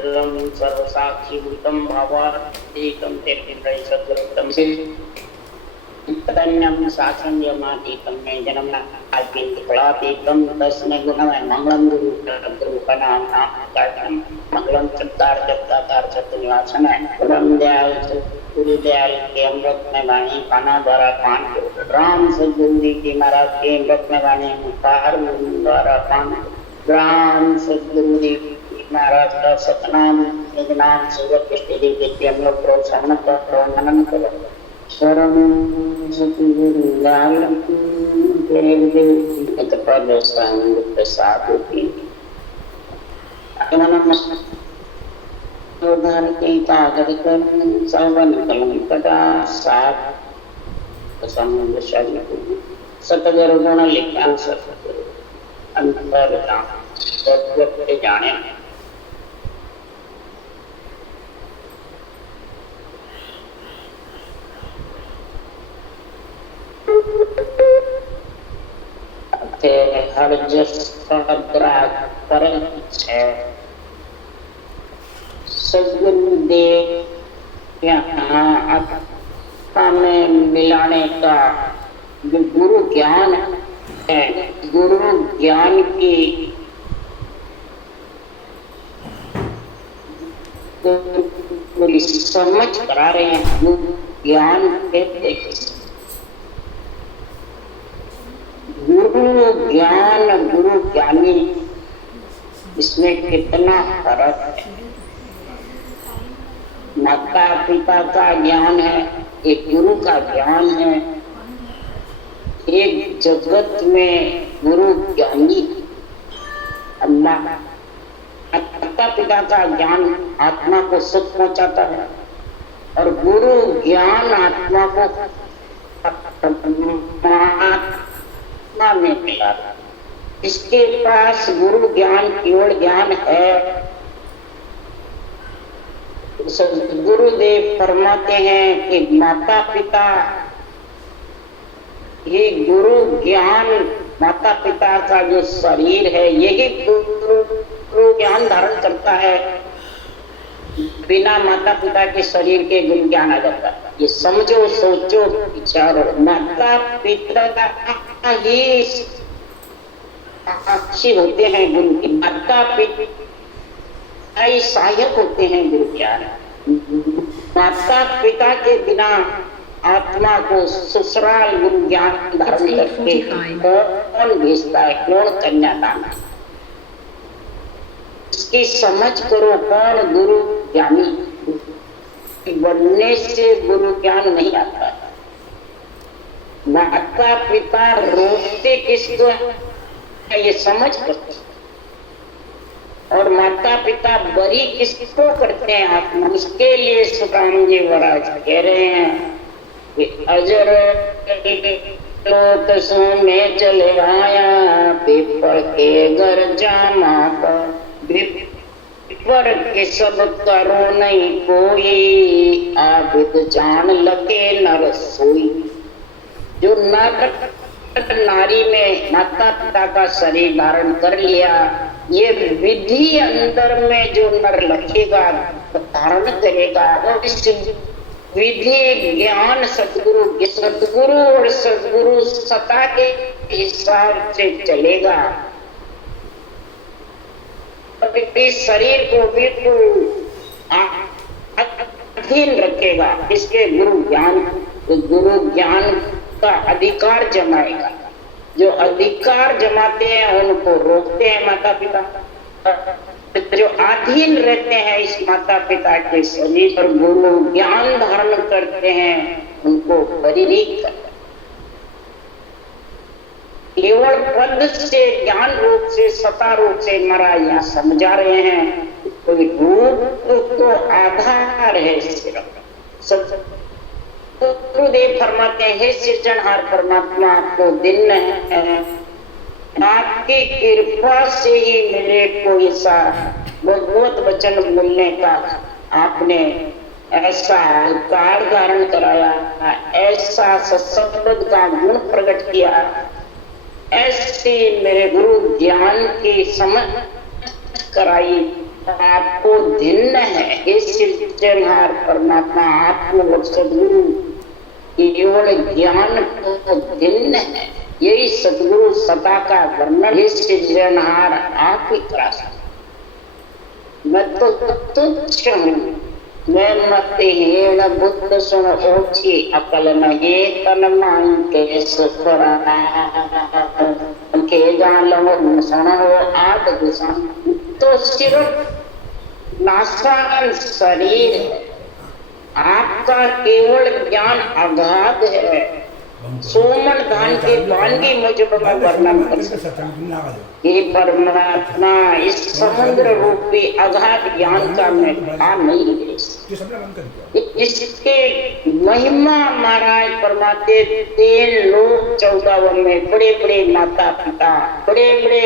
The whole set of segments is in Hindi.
सर्वसाक्षीभूतं भावातीतं तेन्द्रै सद्गुरुतं तन्यं शासनयमातीतं मे जन्म कलातीतं तस्मै गुणमय मंगलम गुरु गुरुपनाम नाम मंगलम चत्तार निवासन परम दयाल गुरुदयाल के अमृत में वाणी पाना द्वारा पान राम सद्गुरु जी महाराज के अमृत में वाणी मुखार द्वारा पान राम सद्गुरु जी महाराज का सतनाम निजनाम सुगत स्थिति के हम लोग प्रोत्साहन करो मनन करो शरण सतगुरु लाल के पद संग प्रसाद की उदार की तागर कर सवन कलम कटा सात संग शरण सतगुरु गुण लिखा सतगुरु अंतर सतगुरु जाने हर जस पर सद्गुरुदेव यहाँ आत्मा में मिलाने का जो गुरु ज्ञान है, गुरु ज्ञान की समझ करा रहे हैं। ज्ञान कहते गुरु ज्ञान गुरु ज्ञानी, इसमें कितना फर्क है। माता पिता का ज्ञान है, एक गुरु का ज्ञान है। एक जगत में गुरु ज्ञानी, माता पिता का ज्ञान आत्मा को सुख पहुंचाता है और गुरु ज्ञान आत्मा को में मिला। इसके पास गुरु ज्ञान केवल ज्ञान है। गुरुदेव फरमाते हैं कि माता पिता ये गुरु ज्ञान, माता पिता का जो शरीर है यही गुरु ज्ञान धारण करता है। बिना माता पिता के शरीर के गुरु ज्ञान आ जाता है। ये समझो, सोचो, विचारो। माता पिता ही साक्षी होते हैं गुरु की, माता पिता ही सहायक होते हैं गुरु ज्ञान। माता पिता के बिना आत्मा को ससुराल गुरु ज्ञान धारण करके कौन भेजता है, कौन कन्यादान? इसकी समझ करो। कौन गुरु ज्ञानी बनने से गुरु ज्ञान नहीं आता। माता पिता रोकते किसको ये समझ करते, और माता पिता बरी किसको करते हैं आत्मा। उसके लिए सुदाम जी महाराज कह रहे हैं कि अजर लोकसों में चले आया पीपल के घर जामा पर, पर के सब करो नहीं कोई, आबिद जान लगे नर सोई। जो नर नारी में माता पिता का शरीर धारण कर लिया, ये विधि अंदर में जो नर लखेगा धारण करेगा, वो इस विधि ज्ञान सतगुरु और सतगुरु सत्ता के हिसाब से चलेगा। इस शरीर को बिल्कुल अधीन रखेगा इसके गुरु ज्ञान। तो गुरु ज्ञान का अधिकार जमाएगा। जो अधिकार जमाते हैं उनको रोकते हैं माता पिता। जो अधीन रहते हैं इस माता पिता के शरीर पर गुरु ज्ञान धारण करते हैं उनको परिरीत करते हैं। केवल पद से, ज्ञान रूप से, सत्ता रूप से महाराज यहाँ समझा रहे हैं। तो रूप तो आधार है सिर्फ। गुरुदेव फरमाते हैं, हे सृजनहार परमात्मा, आपको दिन है, आपकी कृपा से ही मेरे को ऐसा भगवत वचन बोलने का आपने ऐसा अधिकार धारण कराया, ऐसा सत्संग का गुण प्रकट किया, ऐसे मेरे गुरु ज्ञान की समझ कराई आपको भिन्न है। हे सृजनहार परमात्मा, आत्म और सदगुरु केवल ज्ञान को भिन्न है। यही सदगुरु सता का वर्णन। हे सृजनहार आप ही करा सकते। मैं तो तुच्छ हूँ, मैं मतिहीन बुद्ध सुन ओछी अकल नहीं तन मान के सुखरा के जान सुनो आद दिशा। तो सिर्फ नासान शरीर है, आपका केवल ज्ञान अगाध है। सोमन धान के वानगी मुझको वर्णन कर सकता। हे परमात्मा, इस समुद्र रूपी अगाध ज्ञान का मैं आ नहीं दे सकता। इसके महिमा महाराज परमात्मा 3 लोग 14 वन में बड़े बड़े माता पिता, बड़े बड़े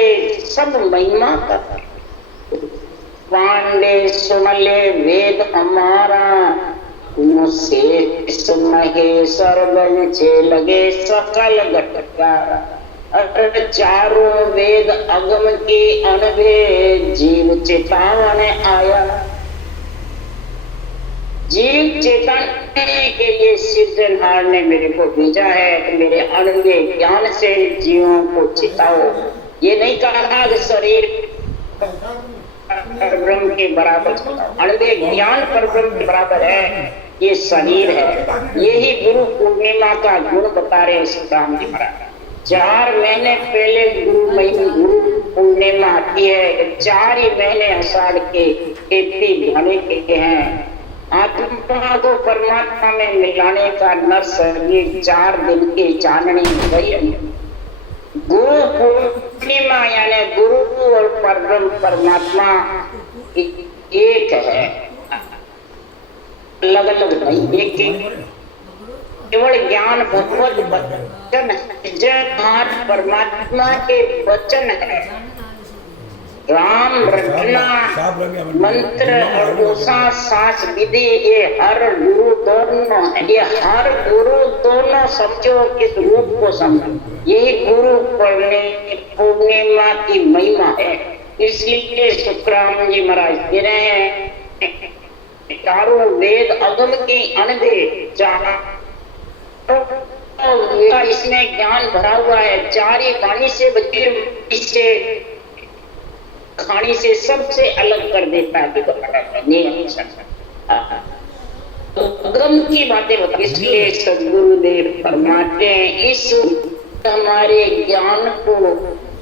सब महिमा का पांडे सुन ले वेद हमारा, मुझसे महेश्वर बंचे लगे सकल घटकारा। अगर चारों वेद अगम के अनभे जीव चेतावन आया। जीव चेताने के लिए सृजनहार ने मेरे को भेजा है कि मेरे अनभे ज्ञान से जीवों को चेताओ। ये नहीं कहा कि शरीर पर ब्रह्म के बराबर, अनभे ज्ञान पर ब्रह्म के बराबर है, ये शरीर है। यही गुरु पूर्णिमा का गुण बता रहे राम जी महाराज। 4 महीने पहले गुरु पूर्णिमा आती है। 4 ही महीने आषाढ़ के खेती भाने के हैं। आत्मा को परमात्मा में मिलाने का नर शरीर 4 दिन की चांदनी वही। गुरु पूर्णिमा यानी गुरु और परमात्मा एक है, अलग अलग नहीं, एक केवल ज्ञान भगवत वचन है, परमात्मा के वचन है। राम रचना मंत्र और उषा सांस विधि, ये हर गुरु दोनों है। ये हर गुरु दोनों समझो, किस रूप को समझो। यही गुरु पूर्णिमा की महिमा है। इसलिए सुखराम जी महाराज कह रहे हैं, चारों वेद अगम के अनभे इसमें ज्ञान भरा हुआ है। 4 ही वाणी से बचे, इससे खानी से सबसे अलग कर देता है। अगम की बातें होती, इसलिए सदगुरुदेव फरमाते हैं इस हमारे ज्ञान को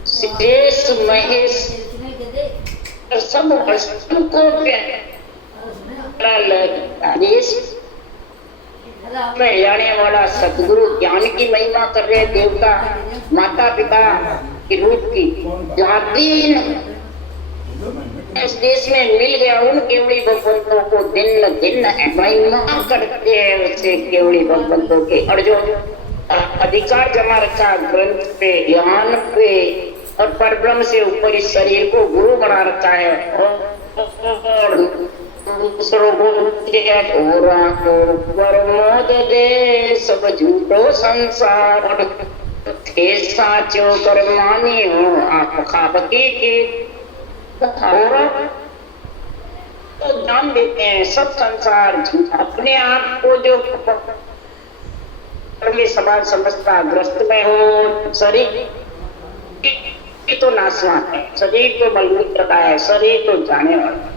शेष महेश सब वस्तु को में जाने वाला सदगुरु ज्ञान की महिमा कर रहे। देवता माता पिता की रूप की जाति इस देश में मिल गया, उन केवड़ी भगवंतों को दिन दिन महिमा करते हैं। उससे केवड़ी भगवंतों के और जो अधिकार जमा रखा ग्रंथ पे, ज्ञान पे और परब्रह्म से ऊपर इस शरीर को गुरु बना रखा है। और दूसरों को मोद दे सब झूठो संसार साचो कर मानी हो आप खाबकी की। और तो जान देते हैं सब संसार अपने आप को जो समाज समझता ग्रस्त में हो। शरीर तो नाशवान है, शरीर तो मजबूत रखा है, शरीर तो जाने वाला,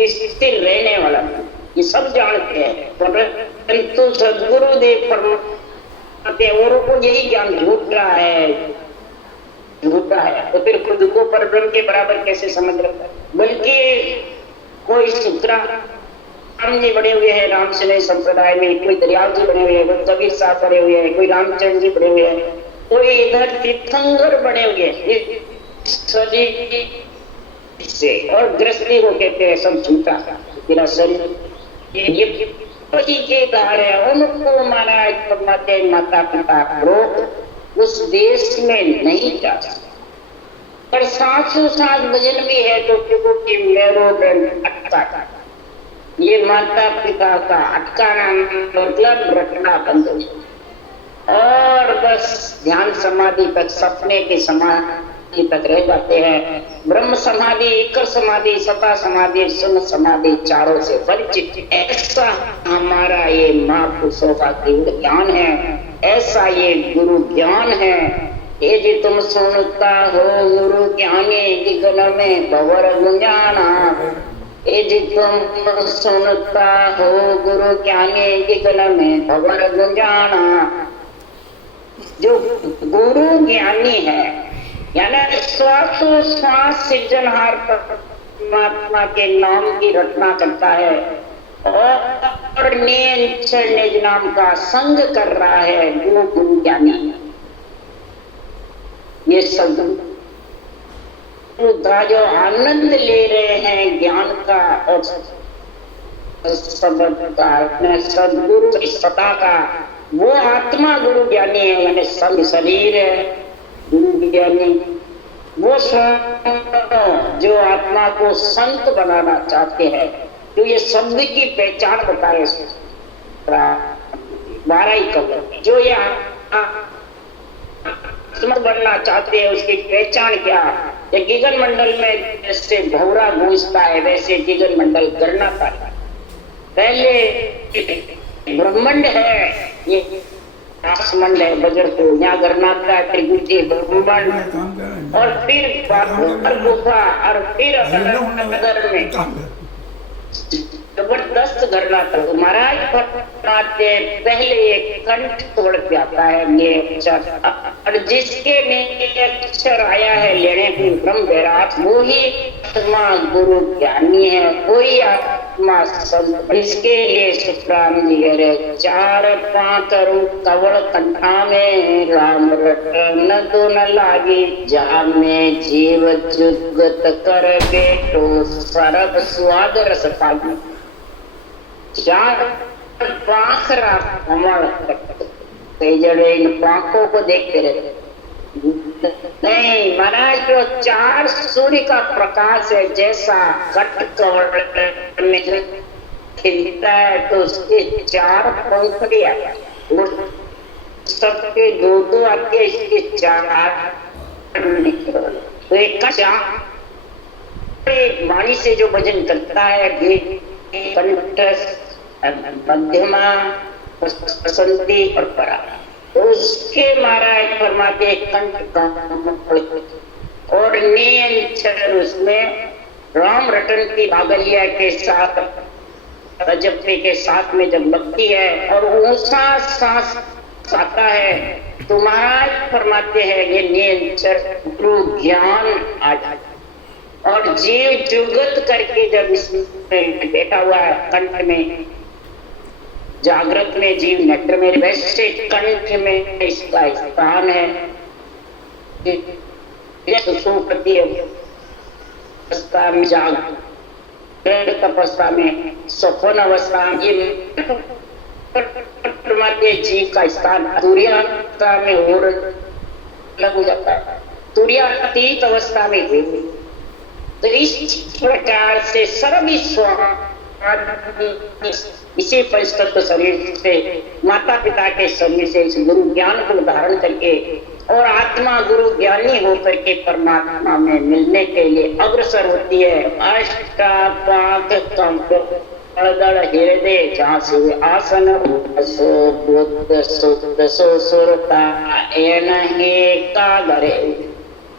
स्थिर रहने वाला, ये सब जानते हैं। परंतु सदगुरुदेव औरों को यही ज्ञान झूठा है, झूठा है। तो फिर खुद को परब्रह्म के बराबर कैसे समझ रखता है? बल्कि कोई राम जी बने हुए हैं राम से संप्रदाय में, कोई दरियाव जी बने हुए हैं, कोई कबीर साहब बने हुए हैं, कोई रामचंद्र जी बने हुए हैं, कोई इधर तीर्थंकर बने हुए हैं से। और गृहस्थी को कहते हैं सब झूठा तेरा शरीर ये के कारण है। उनको महाराज फरमाते माता पिता रोग उस देश में नहीं जा सकते। पर सासू सास भजन भी है तो मेरो अटका, ये माता पिता का अटकाना मतलब रखना बंद हो। और बस ध्यान समाधि तक सपने के समान तक रह जाते हैं। ब्रह्म समाधि, एकर समाधि, सता समाधि, सुन समाधि, चारों से परिचित ऐसा हमारा ये महापुरुषों का दिव्य ज्ञान है, ऐसा ये गुरु ज्ञान है। ये जी तुम सुनता हो गुरु ज्ञानी गगन में भंवर गुंजाना, ये जी तुम सुनता हो गुरु ज्ञानी गगन में भंवर गुंजाना। जो गुरु ज्ञानी है यानी श्वासोश्वास सृजनहार परमात्मा के नाम की रचना करता है और निज नाम का संग कर रहा है, गुरु ज्ञानी। ये सब जो आनंद ले रहे हैं ज्ञान का और शब्द का, सदगुरु सता का, वो आत्मा गुरु ज्ञानी है। यानी सब शरीर है गुरु ज्ञानी। वो जो आत्मा को संत बनाना चाहते हैं, तो ये शब्द की पहचान बताए 12 ही कब जो ये बनना चाहते हैं उसकी पहचान क्या। ये गगन मंडल में जैसे भौरा गूंजता है वैसे गगन मंडल करना पड़ता। पहले ब्रह्मांड है, ये आसमंड है बजर को, यहाँ गरनाथ का त्रिभुजी ब्रह्मांड, और फिर गुफा, और फिर नगर में जबरदस्त घटना था। महाराज फटनाते पहले एक कंठ तोड़ के आता है ये अक्षर, और जिसके में अक्षर आया है लेने की ब्रह्म वैराट, वो ही आत्मा गुरु ज्ञानी है, कोई आत्मा संत। इसके लिए सुखराम जी कह रहे 4 5 कवड़ कंठा में राम रटन तो न लागी, जा में जीव जुगत कर बेटो सरब स्वाद रस पागी। 4 पांख कमल कई जड़े इन पांखों को देखते रहते नहीं। महाराज जो 4 सूर्य का प्रकाश है, जैसा कट कमल में खिलता है तो उसके 4 पंखुड़ियां, सबके 2 आते, इसके 4 तो एक का वाणी से जो भजन करता है कंठ, मध्यमा, बसंती और परा, तो उसके महाराज फरमाते कंठ और नियंत्रण उसमें राम रटन की बागलिया के साथ रजपे के साथ में जब लगती है और ऊंचा सांस आता है तो महाराज फरमाते हैं ये नियंत्रण गुरु ज्ञान आ जाता। और जीव जुगत करके जब इसमें बैठा हुआ है कंठ में, जागृत में जीव नेत्र में, वैसे कंठ में इसका स्थान है। सुसुप्ति अवस्था में, जागृत अवस्था में, स्वप्न अवस्था में जीव का स्थान तुर्यावस्था में हो जाता है, तुर्यातीत अवस्था में तो इस प्रकार से इसी परिष्कृत शरीर से, माता पिता के शरीर से इस गुरु ज्ञान को धारण करके और आत्मा गुरु ज्ञानी होकर के परमात्मा में मिलने के लिए अग्रसर होती है। अष्टापाद हृदय जहाँ से आसन बुद्ध सुद्ध सुरता का धरे।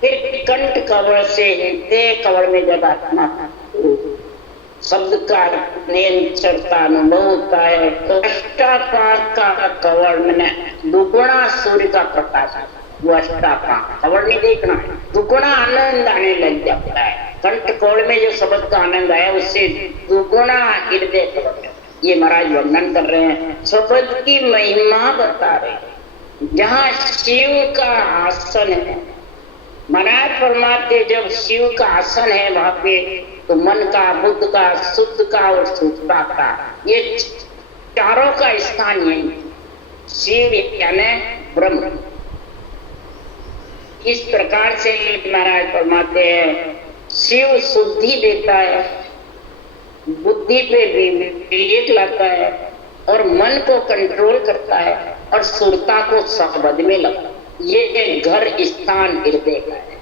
फिर कंठ कवल से हृदय कवल में जब आत्मा शब्द का नियंत्रणता अनुभव होता है तो अष्टापाद का कवल में दुगुणा सूर्य का प्रकाश आता है। वो अष्टापाद कवल नहीं देखना है, दुगुणा आनंद आने लग जाता है। कंठ कवल में जो शब्द का आनंद आया उससे दुगुणा हृदय कवल। ये महाराज वर्णन कर रहे हैं, शब्द की महिमा बता रहे हैं। जहाँ शिव का आसन है, महाराज फरमाते जब शिव का आसन है वहां पे तो मन का, बुद्ध का, शुद्ध का और शुद्धता का, ये चारों का स्थान यही शिव यानी ब्रह्म। इस प्रकार से महाराज फरमाते हैं शिव शुद्धि देता है, बुद्धि पे विवेक लाता है और मन को कंट्रोल करता है और सुरता को शब्द में लगता है। ये घर स्थान हृदय का है।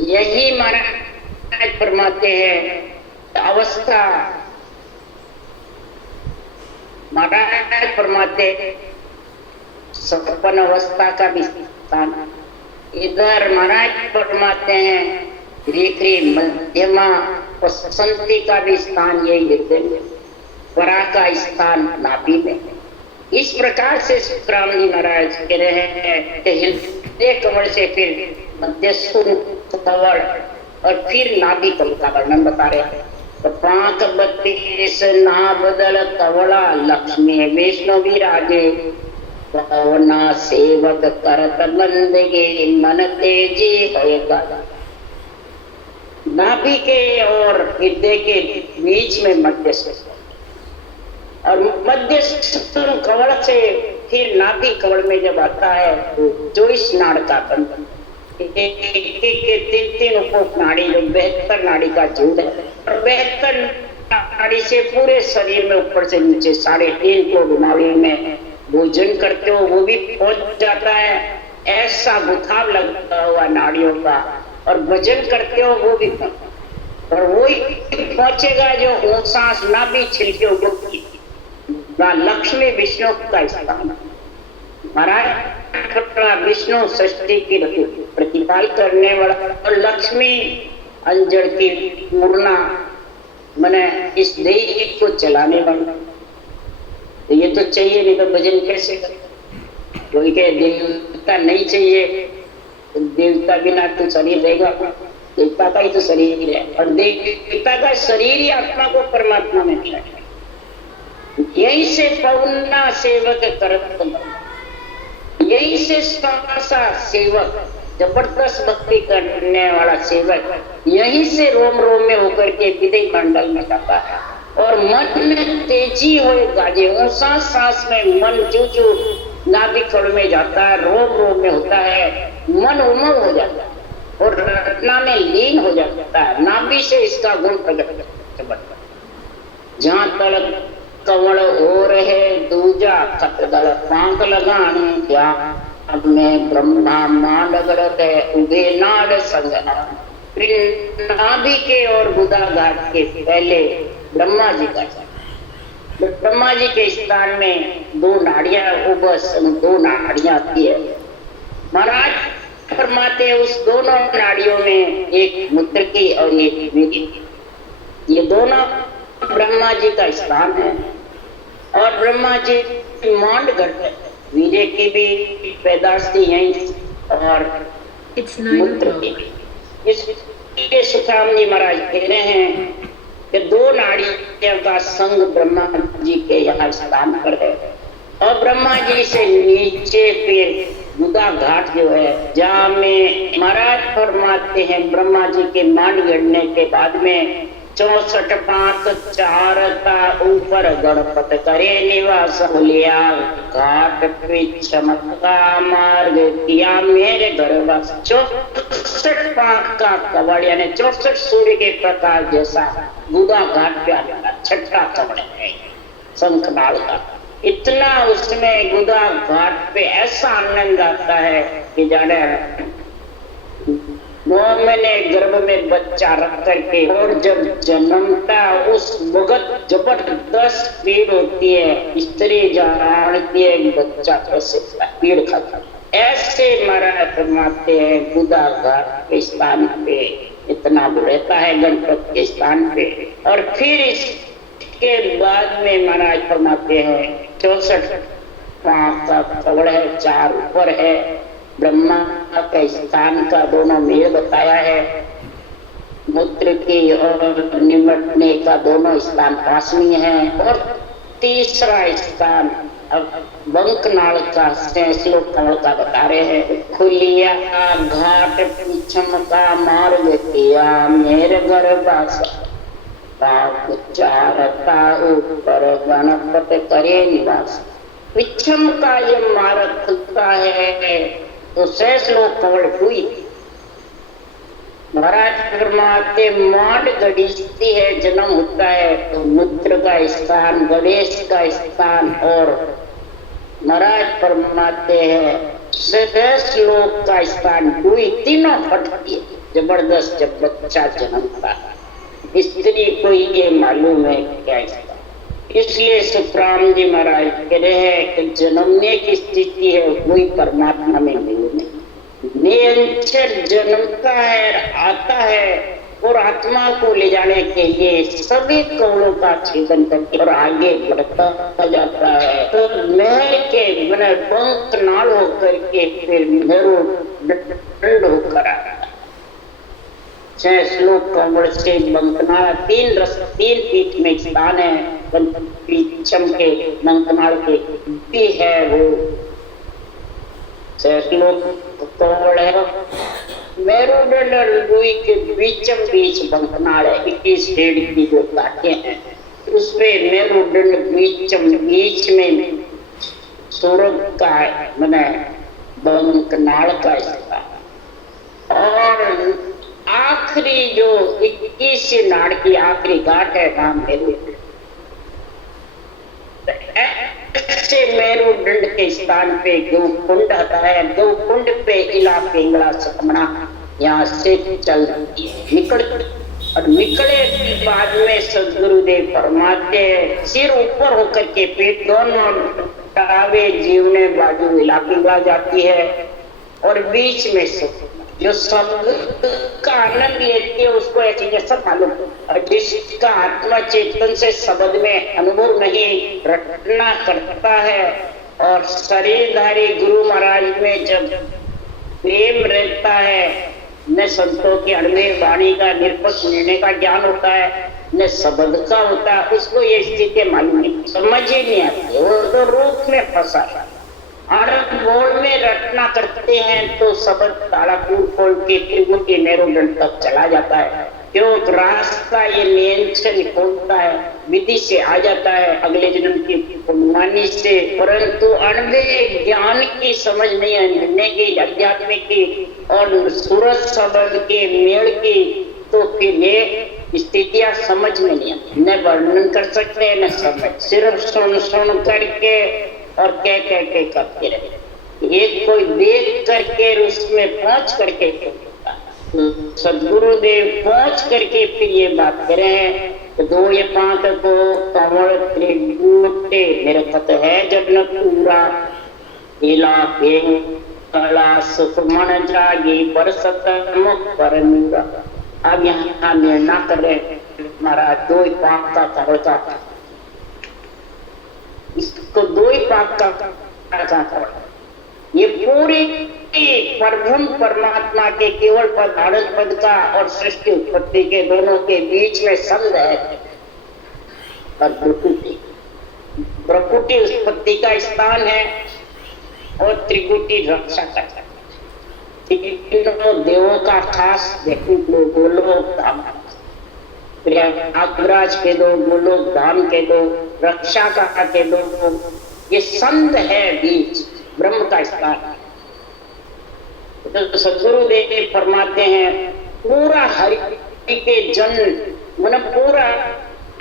यही महाराज फरमाते हैं अवस्था, महाराज फरमाते सपन अवस्था का भी स्थान, इधर महाराज फरमाते हैं रेखरी मध्यमा और संति का भी स्थान यही हृदय में, परा का स्थान नाभि में। इस प्रकार से सुखराम जी महाराज कह रहे हैं कि हृदय कमल से फिर मध्यस्थूल कवल और फिर नाभि कमल का वर्णन बता रहे हैं। तो 5:32 ना बदल कवला लक्ष्मी वैष्णव विराजे, पवना सेवक करत बंदगे मन तेजी होएगा। नाभि के और हृदय के बीच में मध्यस्थ और मध्यस्थ कवल से फिर नाभि कवल में जब आता है तो 24 नाड़ का बंधन, तीन उप नाड़ी जो 72 नाड़ी का झुंड है और 72 नाड़ी से पूरे शरीर में ऊपर से नीचे 3.5 को नाड़ी में भोजन करते हो वो भी पहुंच जाता है, ऐसा गुथाव लगा हुआ नाड़ियों का, और भजन करते हो वो भी, और वही पहुंचेगा जो सांस नाभि छिलके होगी लक्ष्मी विष्णु का स्थान। महाराज विष्णु सृष्टि की प्रतिपाल करने वाला और लक्ष्मी अंजड़ की पूर्णा मने इस देह को चलाने वाला। तो ये तो चाहिए, नहीं तो भजन कैसे करें? क्योंकि देवता नहीं चाहिए, तो देवता बिना तो शरीर रहेगा, देवता का ही तो शरीर है, और देवता का शरीर ही आत्मा को परमात्मा में मिला है। यही से पौना सेवक करत, यही से सासा सेवक, जबरदस्त भक्ति करने वाला सेवक यही से रोम रोम में होकर के विदय मंडल में जाता है, और मन में तेजी होएगा जो सांस सांस में मन जो नाभि कवल में जाता है, रोम रोम में होता है, मन उमंग हो जाता है और रत्ना में लीन हो जाता है। नाभि से इसका गुण प्रकट करता है। जहां तक कवल हो रहे दूजा कतदल पांक लगाने, क्या अब में ब्रह्मा मांड गड़ते उभे नाड़ संगना। नाभि के और बुधा घाट के पहले ब्रह्मा जी का, ब्रह्मा जी के स्थान में 2 नाड़ियां उबस 2 नाड़ियां आती है। महाराज फरमाते हैं उस दोनों नाड़ियों में एक मूत्र की और एक वीर्य की, ये दोनों ब्रह्मा जी का स्थान है। और ब्रह्मा जी मांड घट, वीर्य की भी पैदाश थी यहीं और मूत्र की। इसलिए सुखराम जी महाराज कह रहे हैं कि 2 नाड़ियों का संग ब्रह्मा जी के यहाँ स्थान पर है, और ब्रह्मा जी से नीचे फिर बुधा घाट जो है, जहाँ में महाराज फरमाते हैं ब्रह्मा जी के मांड गढ़ने के बाद में 64 पांच चारता ऊपर गणपत करे निवास लिया, घाट पे चमका मार्ग किया मेरे घर बस। 64 पांच का कवड़ यानी 64 सूर्य के प्रकाश जैसा बुधा घाट पे आया, 6ठा कवड़ है शंखनाल का। इतना उसमें बुधा घाट पे ऐसा आनंद आता है कि जाने मैंने गर्भ में बच्चा रख करके, और जब जन्मता उस वक्त जबरदस्त पीड़ होती है, स्त्री जानती है बच्चा कैसे पीड़ खाता। ऐसे महाराज फरमाते हैं बुधा घाट के स्थान पे इतना रहता है गणपति के स्थान पे। और फिर इसके बाद में महाराज फरमाते हैं 64 पांच का कवड़ है, 4 ऊपर है, ब्रह्मा के स्थान का दोनों मेल बताया है, मूत्र की और निमटने का दोनों स्थान पास में है। और तीसरा स्थान अब बंकनाल का श्लोक कमल का बता रहे हैं, खुलिया घाट पीछम का मार्ग किया मेरे घर चारता ऊपर गणपत करे निवास। पीछम का ये मार्ग खुलता है तो शेष लोग कवल हुई। महाराज फरमाते मांड गणिस्ती है, जन्म होता है तो मूत्र का स्थान, गणेश का स्थान, और महाराज फरमाते हैं शेष लोक का स्थान हुई, तीनों फटती है। जबरदस्त जब बच्चा जन्मता है, स्त्री को ये मालूम है क्या इसका। इसलिए सुखराम जी महाराज कह रहे हैं कि जन्मने की स्थिति है कोई परमात्मा में नहीं। निरंतर जन्मता है, आता है और आत्मा को ले जाने के लिए सभी कौलों का छेदन करके और आगे बढ़ता जाता है। तो महल के मैंने पंख नाल होकर के फिर मेरुदंड होकर आ रहा है। 6 श्लोक कमर से बंकनाल, 3 पीठ में स्थान है, पीछम के बंकनाल के भी है वो 6 श्लोक कमर है। मेरुदंड और रुई के बीच बंकनाल है, 21 पेड़ की जो काटे हैं उसपे मेरुदंड बीच में सूरज का मैंने बंकनाल का स्थान। और आखिरी जो 21 नाड़ की आखिरी घाट है नाम मेरुदंड। ऐसे मेरुदंड के स्थान पे गौकुंड आता है। गौकुंड पे इला पिंगला सकमना यहाँ से चल निकल और निकले के बाद में सदगुरुदेव फरमाते सिर ऊपर होकर के पेट दोनों टावे जीवने बाजू इला पिंगला जाती है और बीच में जो शब्द का आनंद लेते हैं उसको ऐसे जैसा मालूम। और जिसका आत्मा चेतन से शब्द में अनुभव नहीं रटना करता है और शरीरधारी गुरु महाराज में जब प्रेम रहता है, न संतों की अड़मेर वाणी का निरपक्ष निर्णय का ज्ञान होता है, न शब्द का होता है, उसको ये स्थिति मालूम नहीं, समझ ही नहीं आती। वो तो रूप में फंसा है। आरंभ बोल में रटना करते हैं तो शब्द तालापुर खोल के त्रिभुटी मेरुदंड तक चला जाता है। क्यों रास्ता ये नियंत्रण खोलता है, विधि से आ जाता है अगले जन्म की पुण्यवानी से। परंतु अणवे ज्ञान की समझ नहीं है, निर्णय की, अध्यात्म की और सूरज शब्द के मेल की, तो फिर ये स्थितियां समझ में नहीं आती, न वर्णन कर सकते न समझ, सिर्फ सुन करके और कह के करते रहे। एक कोई देख करके उसमें पहुंच करके सदगुरुदेव पहुंच करके फिर ये बात कर रहे हैं तो 2 ये 5 को कमल त्रिगुटे मेरे खत है जब न पूरा इला कला सुखमन जागी बरसत मुख पर मीरा। अब यहाँ निर्णय कर रहे महाराज 2 5 का करता था, इसको 2 पाक का ये पूरी परब्रह्म परमात्मा के केवल पद आनंद पद का और सृष्टि उत्पत्ति के दोनों के बीच में संग है। और प्रकृति उत्पत्ति का स्थान है और त्रिगुटी रक्षा का। तीनों देवों का खास गोलोक धाम, प्रयागराज के 2, गोलोक धाम के 2, रक्षा का के 2, ये संध है बीच ब्रह्म का स्थान। तो सदगुरुदेव फरमाते हैं पूरा हरि के जन मन पूरा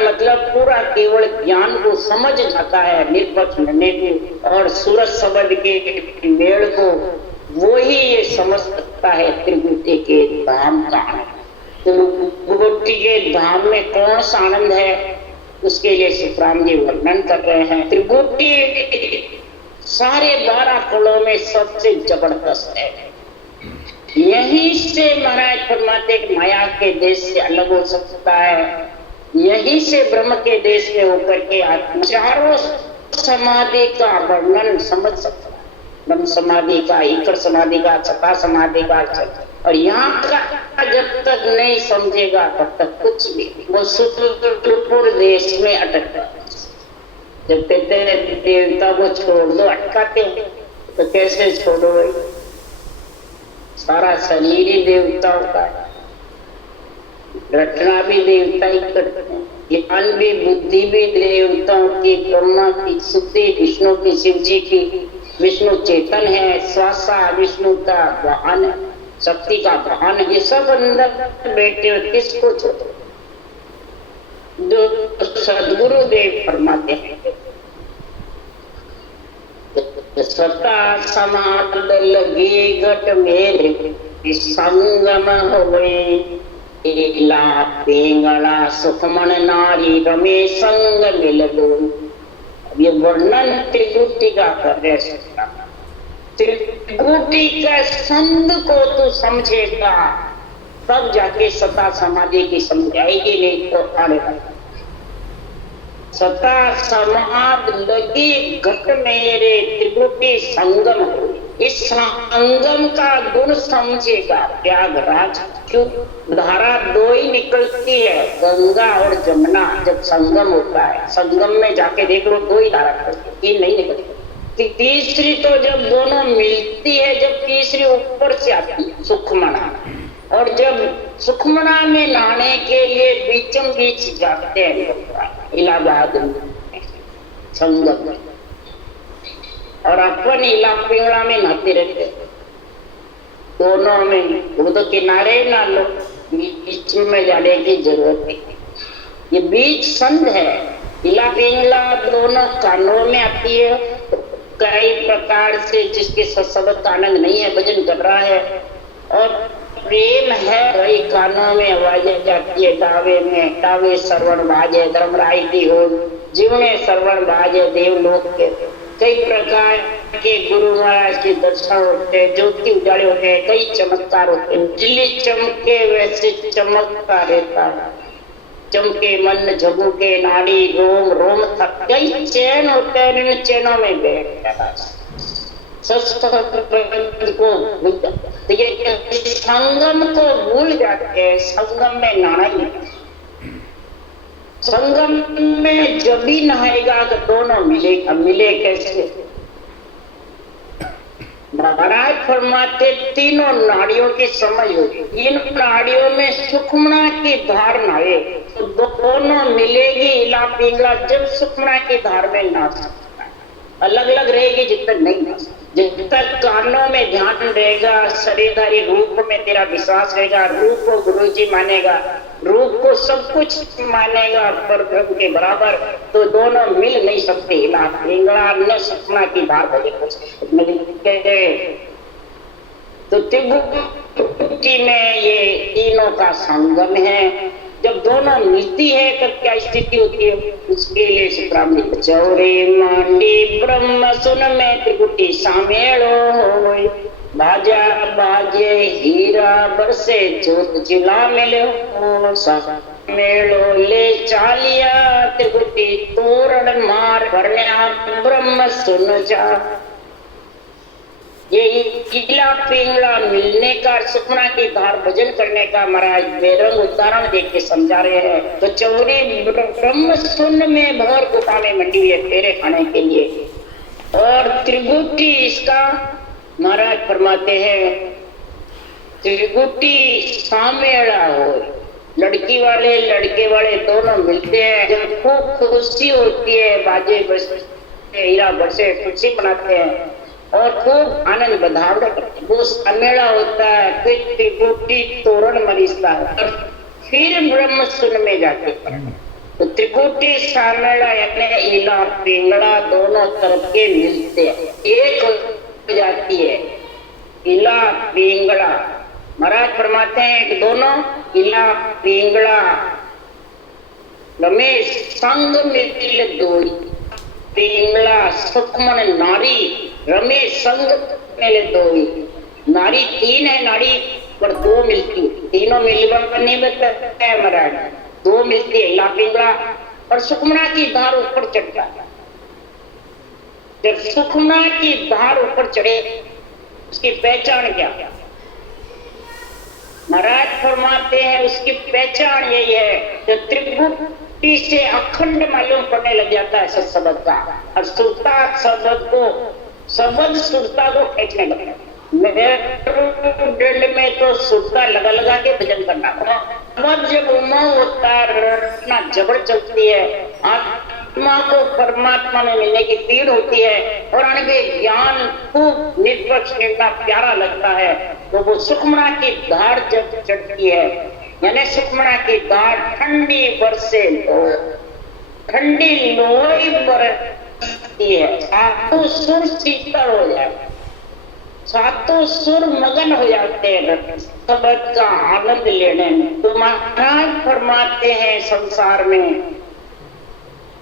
मतलब पूरा केवल ज्ञान को समझ जाता है निरपक्ष निर्णय को और सूरज शब्द के मेल को, वो ही ये समझ सकता है त्रिगुटी के धाम का। त्रिगुटी के धाम में कौन सा आनंद है उसके लिए सुखराम जी वर्णन कर रहे हैं। त्रिगुटी सारे 12 कुलों में सबसे जबरदस्त है। यहीं से महाराज फरमाते माया के देश से अलग हो सकता है, यहीं से ब्रह्म के देश में होकर के चारों समाधि का वर्णन समझ सकता है। ब्रह्म समाधि का, ईश्वर समाधि का, सता समाधि का, और यहाँ का जब तक नहीं समझेगा तब तक कुछ नहीं। वो सुतपुर देश में अटकता है। जब कहते हैं देवता को छोड़ दो, अटकाते हैं तो कैसे छोड़ो भाई, सारा शरीर ही देवता होता है, रटना भी देवता ही करते हैं, ज्ञान भी बुद्धि भी देवताओं की, ब्रह्मा की शुद्धि, विष्णु की, शिव जी की, विष्णु चेतन है, श्वासा विष्णु का वाहन, शक्ति का वाहन, ये सब अंदर बैठे हुए किसको छोड़ो। जो सदगुरुदेव फरमाते हैं सता समात लगी घट मेरे संगम होए इला पिंगला सुखमन नारी रमे संग मिल दो। अब ये वर्णन त्रिगुटी का कर रहे हैं। त्रिगुटी का संग को तू समझेगा तब जाके सता समाधि की समझ आएगी, नहीं तो आने वाला सता समाध लगी घट मेरे त्रिगुटी संगम हो। इस संगम का गुण समझेगा प्रयागराज। क्यों धारा दो ही निकलती है, गंगा और जमुना। जब संगम होता है, संगम में जाके देख लो दो ही धारा निकलती, तीन नहीं निकलती। तीसरी तो जब दोनों मिलती है, जब तीसरी ऊपर से आती है सुखमना। और जब सुखमना में नहाने के लिए बीचम बीच जाते हैं इलाहाबाद संगम में, और अपन इला पिंगला में नहाते रहते। दोनों में वो तो किनारे ना लो, बीच में जाने की जरूरत नहीं। ये बीच संध है। इला पिंगला दोनों कानों में आती है कई प्रकार से, जिसके शब्द का आनंद नहीं है, भजन कर रहा है। और प्रेम है, कई कानों में आवाजें जाती है, डावे में डावे श्रवण बाजे धर्मराय की हो, जीवने श्रवण बाजे देवलोक के। कई प्रकार के गुरु महाराज के दर्शन होते हैं, ज्योति उजाले होते हैं, कई चमत्कार होते हैं। बिजली चमके वैसे चमकता रहता है, चमके मन झबूके नाड़ी रोम रोम तक। कई चैन होते हैं, इन चैनों में बैठता को संगम को भूल जाते हैं। संगम में नहाना ही नहीं। संगम में जब भी नहाएगा तो दोनों मिलेगा। मिले कैसे? महाराज फरमाते तीनों नाड़ियों की समझ होगी। इन नाड़ियों में सुखमना की धार नहाए तो दोनों मिलेगी इला पिंगला। जब सुखमना की धार में ना अलग अलग रहेगी, जितना नहीं ना, जब तक कानों में ध्यान रहेगा, शरीरधारी रूप में तेरा विश्वास रहेगा, रूप को गुरु जी मानेगा, रूप को सब कुछ मानेगा पर ब्रह्म के बराबर, तो दोनों मिल नहीं सकते। इला पिंगला न सुखमना की धार तो त्रिभुटी में ये तीनों का संगम है। जब दोनों मिलती है तब क्या स्थिति होती है, उसके लिए सुब्राह्मणी चौरे मांडी ब्रह्म सुन में त्रिगुटी सामेलो होय। बाजा बाजे हीरा बरसे जोत जिला मिलो मेलो ले चालिया त्रिगुटी तोरण मार भरने ब्रह्म सुन जा। ये इला पिंगला मिलने का, सुखमना की धार भजन करने का महाराज बेरंग उदाहरण देख के समझा रहे हैं। तो चौरी ब्रह्म सुन में भर गुफा में मंडी हुई है तेरे खाने के लिए। और त्रिगुटी इसका महाराज फरमाते हैं त्रिगुटी सामेड़ा हो। लड़की वाले लड़के वाले दोनों मिलते हैं, जब खूब खुशी होती है, बाजे बजते हीरा बरसे खुशी मनाते हैं और खूब आनंद बधावड़ा करते। वो सामेड़ा होता है, फिर त्रिगुटी तोरण मरीजता है, और फिर ब्रह्म सुन में जाते हैं। तो त्रिगुटी सामेड़ा यानी इला पिंगला दोनों तरफ के मिलते हैं, एक हो जाती है इला पिंगला। महाराज फरमाते हैं कि दोनों इला पिंगला रमेश संग मिल दोई। पिंगला सुखमन नारी रमेश संग पहले दो ही। नारी तीन है, नारी पर दो मिलती, तीनों मिलकर नहीं बताता है महाराज, दो मिलती है इला पिंगला। और सुखमना की धार ऊपर चढ़ता है। जब सुखमना की धार ऊपर चढ़े उसकी पहचान क्या? महाराज फरमाते हैं उसकी पहचान यही है कि त्रिगुटी से अखंड मालूम पड़ने लग जाता है सत्सबद का, और सुरता शब्द को शब्द सुरता को खींचने लगता है। मेरे में तो सुरता लगा लगा के भजन करना पड़ा। जब उमा होता है जबर चलती है, आत्मा को परमात्मा में मिलने की पीड़ होती है और अनगे ज्ञान खूब निष्पक्ष निर्णय प्यारा लगता है, तो वो सुखमना की धार जब चढ़ती है, यानी सुखमना की धार ठंडी बरसे लो, ठंडी लोई बरसती है, सुर शीतल हो जाए। सातों सुर मगन हो जाते हैं शब्द का आनंद लेने में। तो महाराज फरमाते हैं संसार में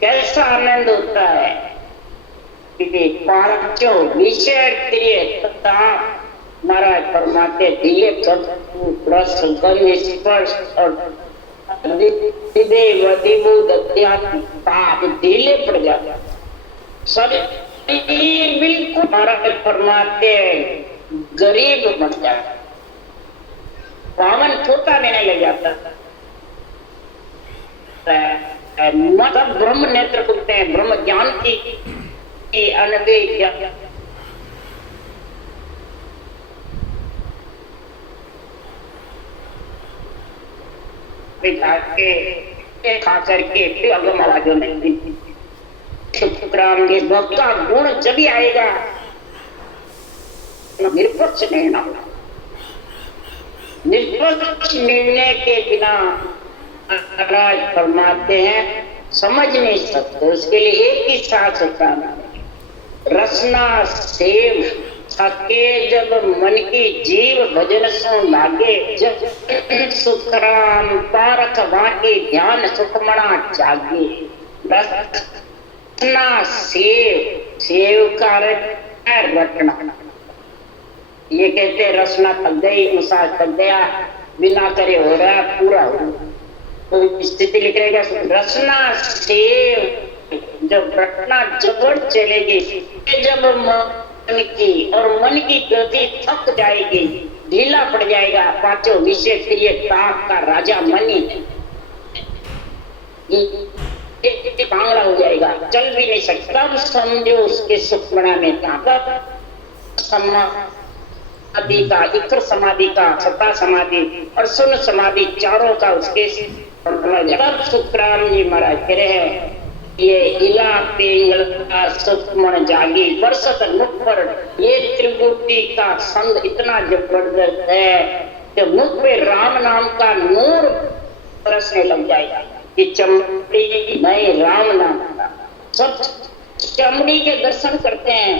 कैसा आनंद होता है कि पांचों विषय प्रिय तथा महाराज फरमाते दिए चक्षु रस गंध स्पर्श और पाप ढीले पड़ जाता शरीर बिल्कुल महाराज फरमाते गरीब बन जाता पावन छोटा लेने लग जाता मतलब ब्रह्म नेत्र बोलते हैं ब्रह्म ज्ञान की अनवे खा करके फिर अगम आवाजों में शुक्राम के भक्त का गुण जब ही आएगा निष्पक्ष निर्णय निष्पक्ष निर्णय के बिना महाराज फरमाते हैं समझ नहीं सकते उसके लिए एक ही साथ होता है रसना सेव थके जब मन की जीव भजन सो लागे जब सुखराम पारख वाके ध्यान सुखमणा जागे रसना सेव का रटना ये कहते रसना थक गई अनुसार थक गया बिना करे हो रहा पूरा हो तो स्थिति लिख रहेगा रसना सेव जब रटना जबड़ चलेगी जब मन की और मन की गति थक जाएगी ढीला पड़ जाएगा पांचों विषय प्रिय ताप का राजा मनी बांगड़ा हो जाएगा चल भी नहीं सकता तब समझो उसके सुखमणा में ताकत समाधि का इक्र समाधि का सत्ता समाधि और सुन समाधि चारों का उसके तब सुखराम जी महाराज कह रहे हैं ये इला पेंगल का सुखमण जागी वर्षत मुख पर ये त्रिभुटी का संग इतना जबरदस्त है कि मुख पे राम नाम का नूर बरसने लग जाएगा कि चमड़ी नए राम नाम का सब चमड़ी के दर्शन करते हैं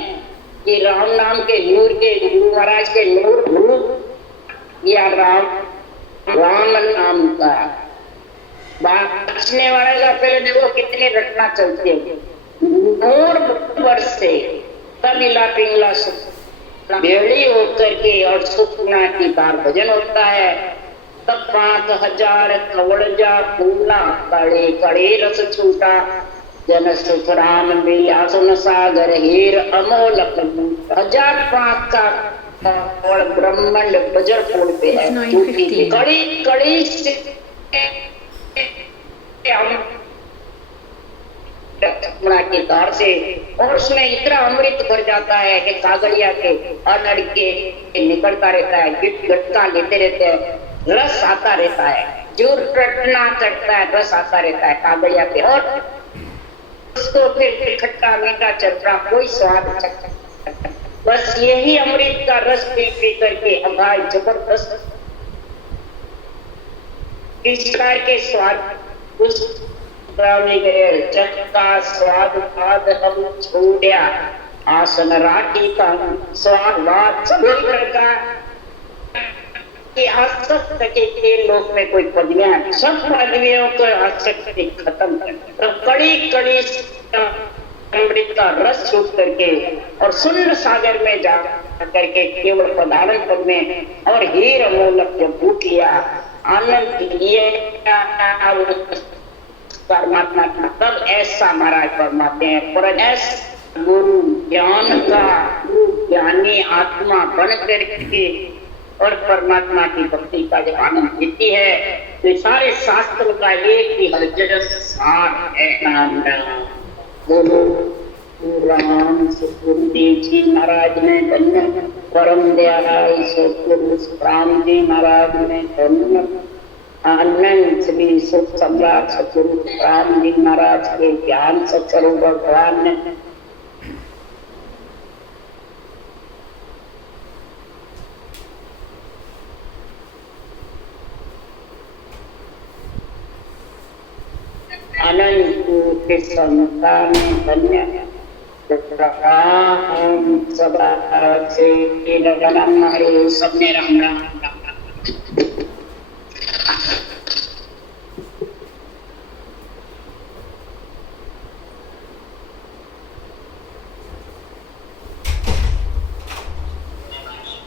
कि राम नाम के नूर के गुरु महाराज के नूर या राम नाम का बांटने वाले का पहले देखो कितनी रटना चलती है नूर वर्ष से तब इला पिंगला बेड़ी होकर के और सुखना की बार भजन होता है तब 5000 कवड़ जा फूला कड़े कड़े रस छूटा जन सुख राम मिला सुन सागर हीर अमोलक 1005 का और ब्रह्मांड बजर फूल पे है कड़ी कड़ी से के तार से और उसमें इतना अमृत भर जाता है कि कागड़िया के अनड़ के निकलता रहता है गटका लेते रहते हैं रस आता रहता है जो रटना चढ़ता है रस आता रहता है कागड़िया पे और उसको फिर खट्टा मीठा चटरा कोई स्वाद बस यही अमृत का रस पी करके अभाई जबरदस्त इस प्रकार के स्वाद उस जग का स्वाद बाद हम छोड़ा आसन राठी का स्वाद बाद का आसक्त के लोक में कोई पदवियां सब पदवियों को आसक्ति खत्म कर कड़ी कड़ी अमृत का रस छूट करके और सुन्न सागर में जा करके केवल पदार्थ पद में और हीर अमोलक जब बूट लिया आनंद लिए परमात्मा की तब ऐसा महाराज फरमाते हैं पर ऐसा गुरु ज्ञान का ज्ञानी आत्मा बन करके और परमात्मा की भक्ति का जब आनंद देती है तो सारे शास्त्रों का एक ही हर सार है गुरु राम सुखदेव जी महाराज ने धन्य परम दयाल सतगुरु राम जी महाराज ने धन्य आनंद श्री सुख सम्राट सतगुरु राम जी महाराज के ज्ञान सत्स्वरूप भगवान ने अनंत के संतान धन्य राम सबा से राम हरे सबने राम राम राम राम।